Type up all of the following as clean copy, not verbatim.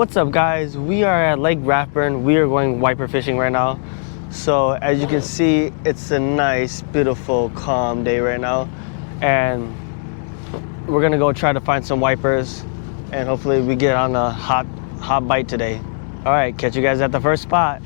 What's up, guys? We are at Lake Rathburn. We are going wiper fishing right now. So as you can see, it's a nice, beautiful, calm day right now, and we're gonna go try to find some wipers, and hopefully we get on a hot bite today. All right, catch you guys at the first spot.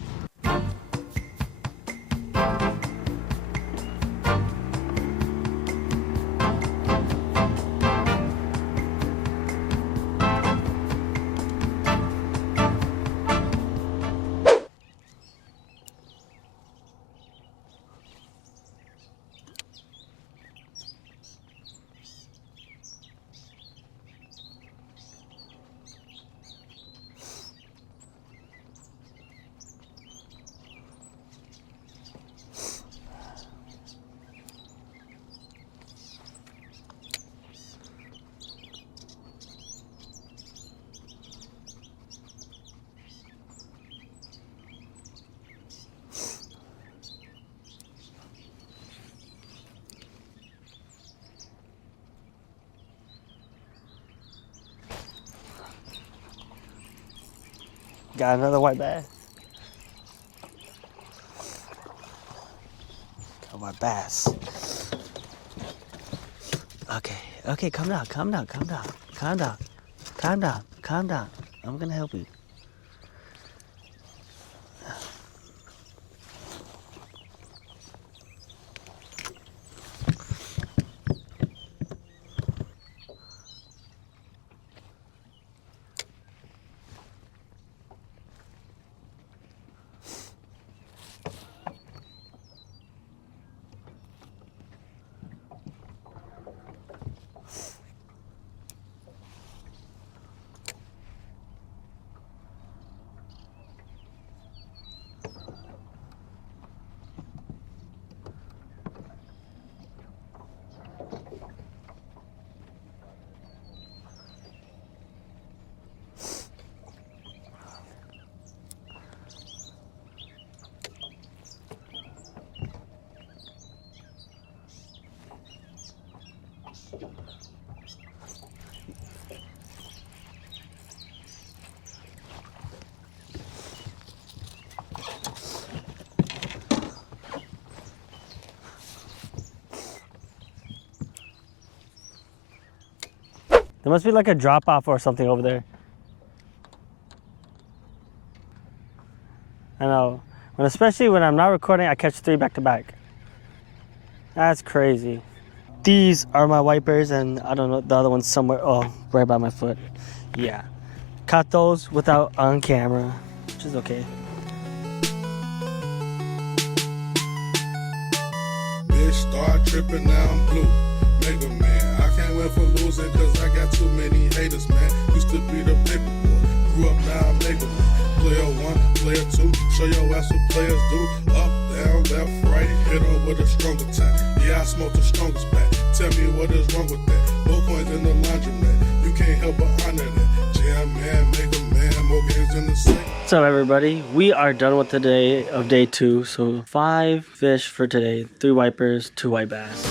Got another white bass. Got a white bass. Okay, calm down. I'm gonna help you. There must be like a drop off or something over there. I know. Especially when I'm not recording, I catch 3 back to back. That's crazy. These are my wipers, and I don't know, the other one's somewhere. Oh, right by my foot. Yeah. Caught those without on camera, which is okay. Bitch, start tripping, now I'm blue. Mega man, I can't win for losing, cause I got too many haters, man. Used to be the paper boy, grew up now I'm mega man. Player 1, player 2, show your ass what players do. Up, down, left, right, hit her with a stronger time. Yeah, I smoke the strongest pack. Tell me what is wrong with that. More coins in the laundromat, you can't help but honor that. Jam man, mega man, more games in the same. What's up, everybody? We are done with the day of day 2. So 5 fish for today, 3 wipers, 2 white bass.